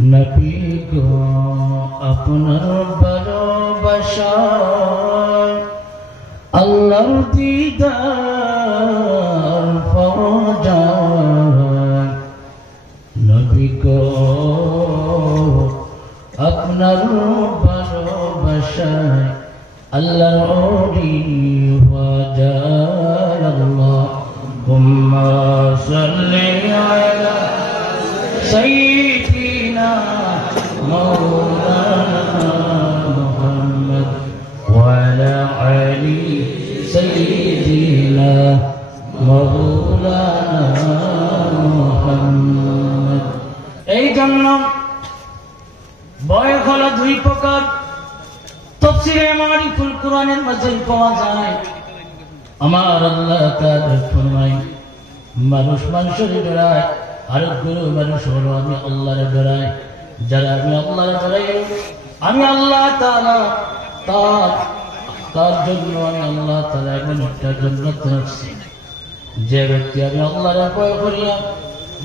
নবী গো আপনার ভালোবাসায় আল্লাহর দিদার পাওয়া যায়। নবী গো আপনার ভালোবাসায় আল্লাহর ওলি হওয়া যায়। আল্লাহুম্মা সাল্লি আলা সাইয়্যিদিনা মাওলানা মুহাম্মদ ওয়া আলা আলি সাইয়্যিদিনা মাওলানা মুহাম্মদ। এই জন্য বয় হলো দুই প্রকার, তাফসীরে মারিফুল কোরআনের মাঝে পাওয়া যায়। আমার আল্লাহ তাআলা ফরমায় মানুষ মানুষের ডরায়, আর গুরু মানুষ হলো আমি আল্লাহর ডরাই। যারা আমি আল্লাহর ডরাই, আমি আল্লাহ তাআলা তার জন্য আমি আল্লাহ তাআলা এমন একটা জান্নাত রাখছি। যে ব্যক্তি আমি আল্লাহর ভয় করিয়া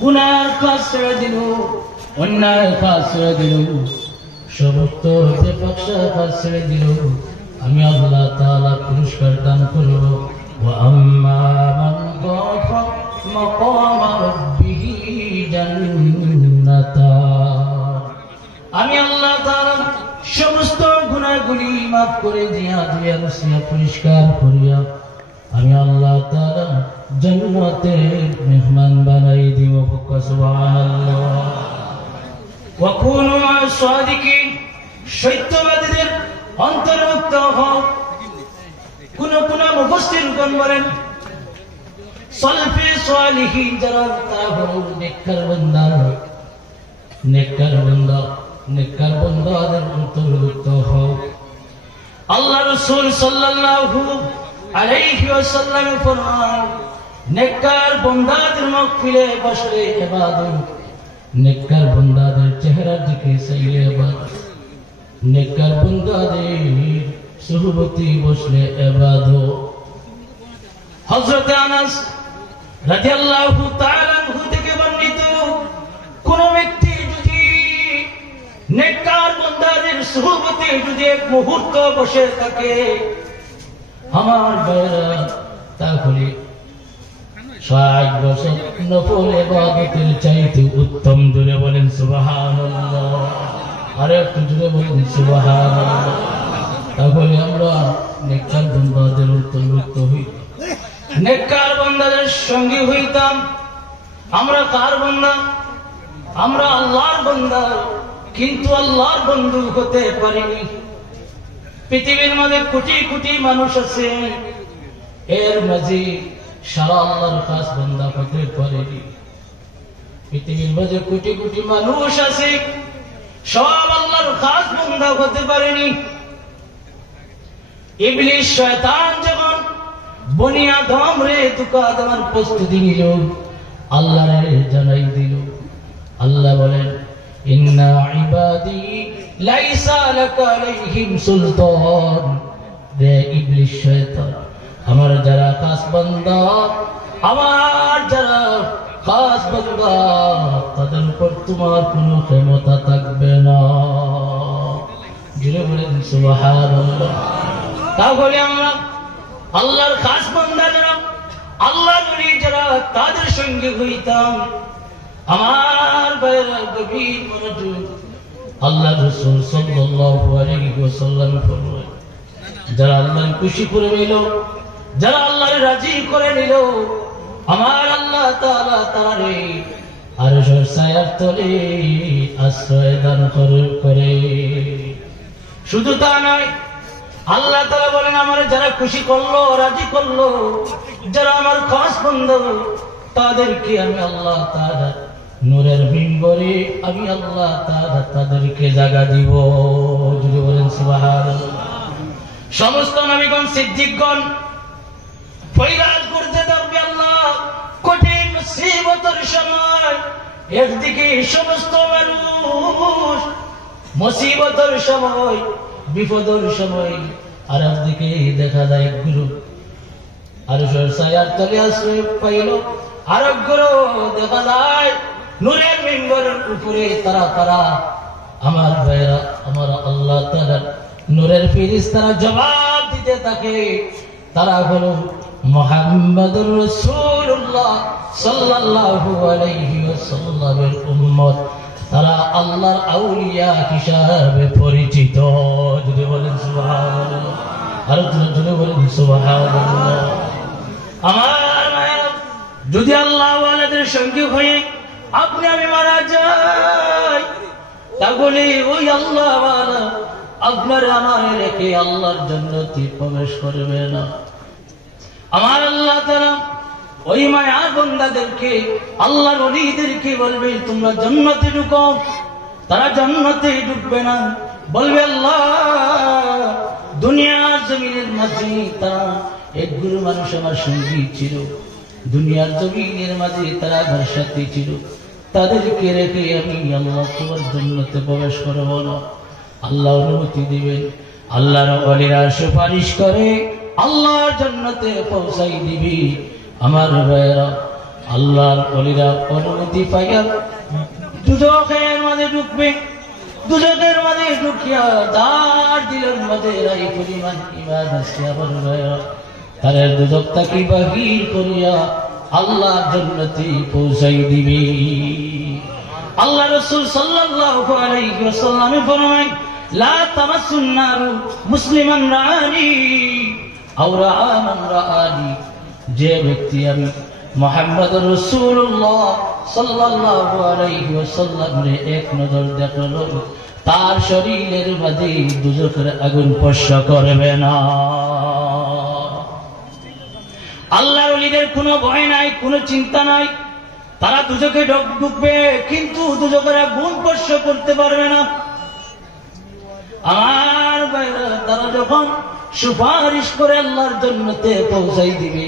গুনাহের কাজ ছেড়ে দিল, অন্যায় কাজ ছেড়ে দিল, সমস্ত বেপক্ষা কাজ ছেড়ে দিল, আমি আল্লাহ তাআলা পুরস্কার দান করব। ওয়া আম্মা মান খাফা মাকাম রাব্বিহি জান্নাতান। আমি আল্লাহ তাআলা সমস্ত গুনাহগুলি মাফ করে দিয়া পরিষ্কার করিয়া আমি আল্লাহ তাআলা জান্নাতের মেহমান বানাই দিব। সুবহানাল্লাহ। ওয়া কুনু মা'আস সাদিকিন, সত্যবাদীদের অন্তর্ভুক্ত হও। কোন মুফাসসিরগণ বলেন সালফে সালিহিন যারা তারা হলো নেককার বান্দাদের অন্তর্ভুক্ত হও। আল্লাহ রাসূল সাল্লাল্লাহু আলাইহি ওয়াসাল্লাম ফরমান নেককার বান্দাদের মুখ ফিরে বসলে ইবাদত, নেককার বান্দাদের চেহারার দিকে চাইলে ইবাদত, নেককার বান্দাদের সুহবতে বসলে ইবাদত। হযরত আনাস রাদিয়াল্লাহু তাআলা আনহু থেকে বর্ণিত, কোন ব্যক্তি যদি নেককার বান্দাদের সুহবতে যদি এক মুহূর্ত বসে থাকে, আমার ভাইরা, তাহলে ৬০ বছর নফল ইবাদতের চাইতে উত্তম। জোরে বলেন সুবহানাল্লাহ। আর একটু জোরে বলেন সুবহানাল্লাহ। তাহলে আমরা নেককার বান্দাদের অন্তর্ভুক্ত হই, নেককার বান্দাদের সঙ্গী হইতাম। আমরা কার বান্দা? আমরা আল্লাহর বান্দা, কিন্তু আল্লাহর বন্ধু হতে পারিনি। পৃথিবীর মধ্যে কোটি কোটি মানুষ আছে, এর মাঝে সারা আল্লাহর খাস বান্দা হতে পারেনি। পৃথিবীর মাঝে কোটি কোটি মানুষ আছে, সব আল্লাহর খাস বান্দা হতে পারেনি। ইবলিস শয়তান যখন বনি আদম রে ধোঁকা দেওয়ার প্রস্তুতি নিল, আল্লাহরে জানাই দিল। আল্লাহ বলেন ইন্না ইবাদি লাইসা লাকা আলাইহিম সুলতান। রে ইবলিস শয়তান, আমার যারা খাস বান্দা, আমার যারা খাস বান্দা, তাদের উপর তোমার কোনো ক্ষমতা থাকবে না। জোরে বলেন সুবহানাল্লাহ। তাহলে আমরা আল্লাহর খাস বান্দা যারা, আল্লাহর ওলি যারা, তাদের সঙ্গে হইতাম। আমার ভাইরা গভীর মনোযোগ, আল্লাহ রাসূল সাল্লাল্লাহু আলাইহি ওয়াসাল্লাম ফরমান যারা আল্লাহর খুশি করে নিল, যারা আল্লাহর রাজি করে নিল, আমার আল্লাহ তাআলা তারে আরশের ছায়ার তলে আশ্রয় দান করে। শুধু তা নয়, আল্লাহ তাআলা বলেন আমার যারা খুশি করলো, রাজি করলো, যারা আমার খাস বান্দা, তাদেরকে আমি আল্লাহ তাআলা নূরের মিম্বরে আমি আল্লাহ তাআলা তাদেরকে জায়গা দিব। যদি বলেন সুবহানাল্লাহ। সমস্ত নবীগণ সিদ্দিকগণ ফয়রাজ করতে থাকবে আল্লাহ কঠিন মুসিবতের সময়। একদিকে সমস্ত মানুষ মুসিবতের সময়, বিপদের সময়, আর একদিকে দেখা যায় গুরু আরশের ছায়ার তলে আশ্রয় পাইল, আর গুরু দেখা যায় নূরের মিম্বরের উপরে তারা আমার ভাইরা, আমার আল্লাহ তাআলা নূরের ফেরেশতারা জবাব দিতে থাকে। তারা হলো মুহাম্মদুর রাসূলুল্লাহ সাল্লাল্লাহু আলাইহি ওয়াসাল্লামের উম্মত। তারা আল্লাহর আউলিয়া হিসাবে পরিচিত। যদি বলেন সুবহানাল্লাহ, আর যদি বলেন সুবহানাল্লাহ। আমার মায়েরা, যদি আল্লাহ ওয়ালাদের সঙ্গে হয়ে আপনি আমি মারা যাই, তাহলে ওই আল্লাহ ওয়ালা আপনার আমার রেখে আল্লাহর জান্নাতে প্রবেশ করবে না। আমার আল্লাহ তাআলা ওই মায়ার বান্দাদেরকে, আল্লাহর ওলিদেরকে বলবে তোমরা জান্নাতে ঢুকো। তারা জান্নাতে ঢুকবে না, বলবে আল্লাহ দুনিয়ার জমিনের মাঝে তারা এক গুরু মানুষ আমার সঙ্গী ছিল, দুনিয়ার জমিনের মাঝে তারা আমার সাথে ছিল, তাদেরকে রেখে আমি আল্লাহ তোমার জান্নাতে প্রবেশ করব না। আল্লাহ অনুমতি দিবেন, আল্লাহর ওলিরা সুপারিশ করে আল্লাহর জান্নাতে পৌঁছাই দিবি। আমার ভাইরা, আল্লাহর ওলিরা অনুমতি পাইয়া দুজকের মাঝে ঢুকবে। দুজকের মাঝে ঢুকিয়া তার দিলের মাঝে এই পরিমাণ ঈমান আছে আমার ভাইরা, তার দুজক থেকে বাহির করিয়া আল্লাহর জান্নাতে পৌঁছাই দিবি। আল্লাহ রাসূল সাল্লাল্লাহু আলাইহি ওয়াসাল্লাম ফরমায় লা তামাসসুন নারু মুসলিমান রাআনি আও রাআ মান রাআনি। যে ব্যক্তি আমি মুহাম্মদুর রাসূলুল্লাহ সাল্লাল্লাহু আলাইহি ওয়াসাল্লামকে এক নজর দেখলো, তার শরীরের মাঝে দুজকের আগুন স্পর্শ করবে না। আল্লাহর ওলিদের কোনো ভয় নাই, কোনো চিন্তা নাই। তারা দুজকে ঢুকবে, কিন্তু দুজকের আগুন স্পর্শ করতে পারবে না। আমার ভাইরা, তারা যখন সুপারিশ করে আল্লাহর জান্নাতে পৌঁছাই দিবে,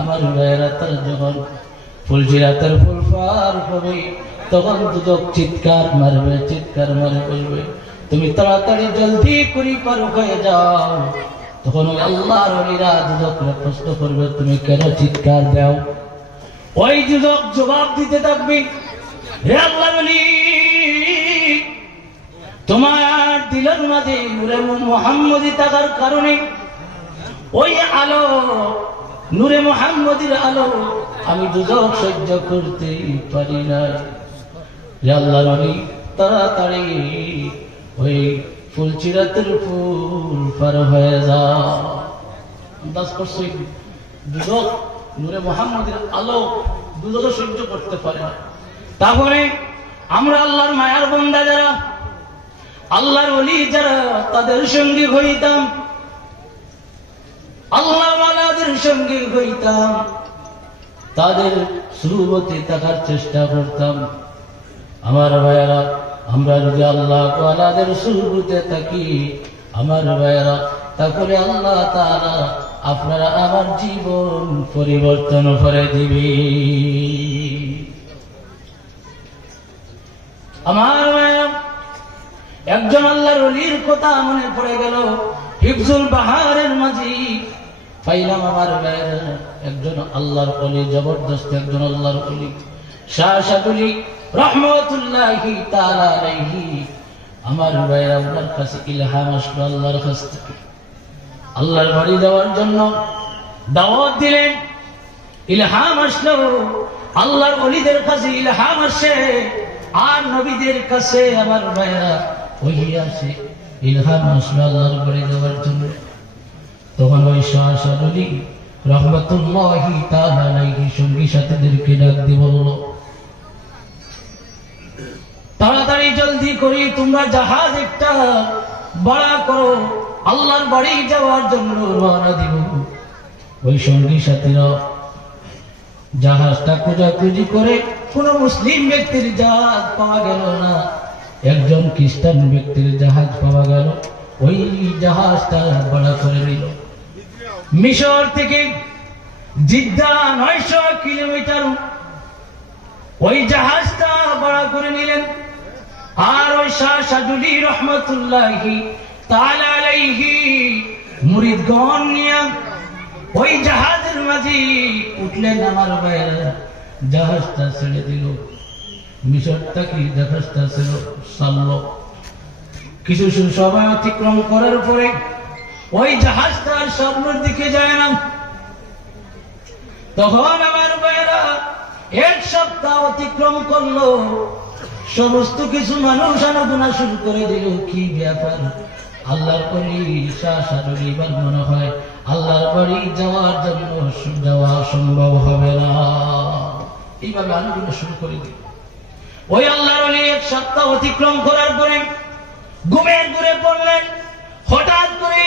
আমার ভাইরা তারা যখন ফুলসিরাতের ফুল পার হবে, তখন দুজক চিৎকার মারবে, চিৎকার মারে বলবে তুমি তাড়াতাড়ি জলদি করে পার হয়ে যাও। তখন ওই আল্লাহর ওলিরা দুজককে প্রশ্ন করবে তুমি কেন চিৎকার দাও? ওই দুজক জবাব দিতে থাকবে, হে আল্লাহর ওলি, তোমার দিলের মাঝে নূরে মুহাম্মদী থাকার কারণে ওই আলো, নূরে মুহাম্মদীর আলো আমি দুজক সহ্য করতে পারি না। হে আল্লাহর ওলি, তাড়াতাড়ি ওই ফুলসিরাতের ফুল পার হয়ে যাও। আন্দাজ করছো দুজক নূরে মুহাম্মদীর আলো দুজক সহ্য করতে পারে না। তারপরে আমরা আল্লাহর মায়ার বান্দা যারা, আল্লাহর ওলি যারা, তাদের সঙ্গে হইতাম, আল্লাহ ওয়ালাদের সঙ্গে হইতাম, তাদের সুরবতে থাকার চেষ্টা করতাম। আমার ভাইয়েরা, আমরা যদি আল্লাহ ওয়ালাদের সুরবতে থাকি আমার ভাইয়েরা, তাহলে আল্লাহ তাআলা আপনারা আমার জীবন পরিবর্তন করে দিবে। আমার ভাইয়েরা, একজন আল্লাহর ওলির কথা মনে পড়ে গেল। হিফজুল বাহারের মাঝি পাইলাম আমার ভাইয়েরা, একজন আল্লাহর ওলি, জবরদস্ত একজন আল্লাহর ওলি, শাহ সাদুলি রহমতুল্লাহি তাআলা আলাইহি। আমার ভাইয়েরা, ওনার কাছে ইলহাম আসলো আল্লাহর কাছ থেকে, আল্লাহর বাড়ি যাওয়ার জন্য দাওয়াত দিলেন। ইলহাম আসলো, আল্লাহর ওলিদের কাছে ইলহাম আসে, আর নবীদের কাছে আমার ভাইয়েরা ওহি আসে। ইলহাম আসলো আল্লাহর বাড়ি যাওয়ার জন্য। তখন ওই শাহ সাদুলি রহমতুল্লাহি তাআলা আলাইহি সঙ্গী সাথীদেরকে ডাক দিয়ে বলল, তাড়াতাড়ি জলদি করে তোমরা জাহাজ একটা ভাড়া করো, আল্লাহর বাড়ি যাওয়ার জন্য রওনা দিব। ওই সঙ্গী সাথীরা জাহাজটা খোঁজাখুঁজি করে কোন মুসলিম ব্যক্তির জাহাজ পাওয়া গেল না, একজন খ্রিস্টান ব্যক্তির জাহাজ পাওয়া গেল। ওই জাহাজটা ভাড়া করে নিল। মিশর থেকে জিদ্দা 900 কিলোমিটার ওই জাহাজটা ভাড়া করে নিলেন। আর ওই শাহ সাদুলি রহমতুল্লাহি তাআলা আলাইহি মুরিদগণ নিয়ে ওই জাহাজের মাঝে উঠলেন। আমার ভাইয়েরা, জাহাজটা ছেড়ে দিল। মিশর থেকে জাহাজটা ছিল সামল। কিছু সময় অতিক্রম করার পরে ওই জাহাজটা আর সামনের দিকে যায় না। তখন আমার ভাইয়েরা 1 সপ্তাহ অতিক্রম করলো, সমস্ত কিছু মানুষ আনাগোনা শুরু করে দিল। কি ব্যাপার, আল্লাহর বাড়ি শাহসাদুল এবার মনে হয় আল্লাহর বাড়ি যাওয়ার জন্য যাওয়া সম্ভব হবে না। এইভাবে আনাগোনা শুরু করে দিল। ওই আল্লাহর বাড়ি 1 সপ্তাহ অতিক্রম করার পরে ঘুমের ঘুরে পড়লেন। হঠাৎ করে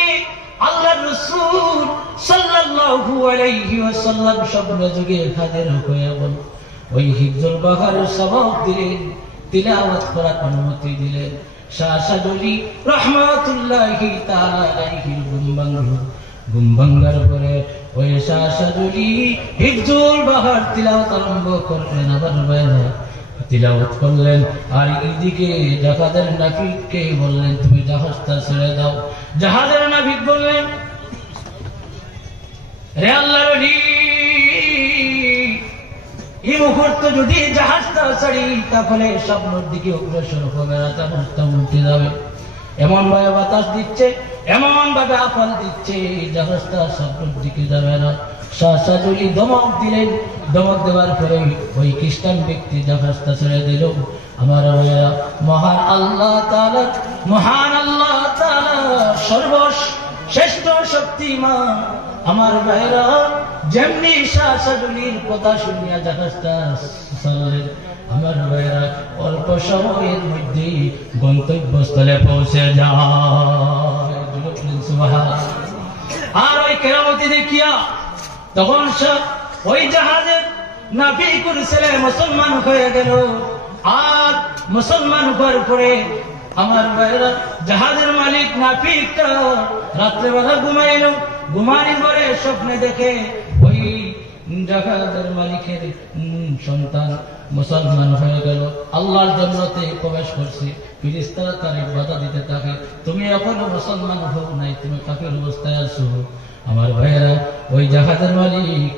আল্লাহর রাসূল সাল্লাল্লাহু আলাইহি ওয়াসাল্লাম স্বপ্নে যুগে হাজির হয়ে বল ওই হিফজুল বাহারের সবক দিলেন, তিলাওয়াত করার অনুমতি দিলেন। শাহসাদুলি রহমাতুল্লাহি তাআলা আলাইহি ঘুম ভাঙার পরে ওই শাহসাদুলি হিফজুল বাহার তিলাওয়াত আরম্ভ করলেন। আবার বাইরে তিলাওয়াত করলেন। আর এইদিকে জাহাজের নাবিককে বললেন তুমি জাহাজটা ছেড়ে দাও। জাহাজের নাবিক বললেন রে আল্লাহর ওলি, এই মুহূর্তে যদি জাহাজটা ছাড়ি তাহলে সামনের দিকে অগ্রসর হবে না, জাহাজটা উল্টে যাবে। এমন ভাবে বাতাস দিচ্ছে, এমন ভাবে আফাল দিচ্ছে, জাহাজটা সামনের দিকে যাবে না। শাহসাদুলি ধমক দিলেন। ধমক দেওয়ার পরে ওই খ্রিস্টান ব্যক্তি জাহাজটা ছেড়ে দিল। আমার মহান আল্লাহ তাআলা সর্বশ্রেষ্ঠ শক্তিমান আমার ভাইরা যেমনি শাহসাদুলির কথা শুনিয়া জাহাজটা চাললেন, আমার ভাইরা অল্প সময়ের মধ্যে গন্তব্যস্থলে পৌঁছে যায়। আর ওই কেরামতি দেখিয়া তখন ওই জাহাজের নাবিকুর ছেলে মুসলমান হয়ে গেল। আর মুসলমান হওয়ার পরে আমার ভাইরা জাহাজের মালিক নাবিকটা রাত্রেবেলা ঘুমাইল। ঘুমানি পরে স্বপ্নে দেখে ওই জাহাজের মালিকের সন্তান মুসলমান হয়ে গেল, আল্লাহর জান্নাতে প্রবেশ করছে। ফেরেশতারা তারে বাধা দিতে থাকে, তুমি এখনো মুসলমান হও নাই, তুমি কাফের অবস্থায় আছো। আমার ভাইয়েরা ওই জাহাজের মালিক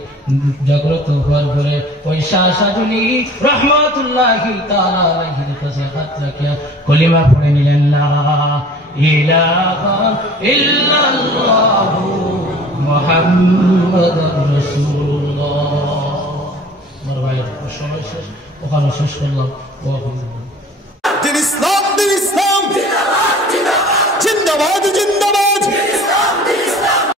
জাগ্রত হওয়ার পরে ওই শাহসাদুলি রহমাতুল্লাহি তাআলা আলাইহির কাছে হাত রাখিয়া কলিমা পড়ে নিলেন, লা ইলাহা ইল্লাল্লাহু মুহাম্মাদুর রাসূলুল্লাহ। আমার ভাইয়ের সময় শেষ, ওখানে শেষ করলাম।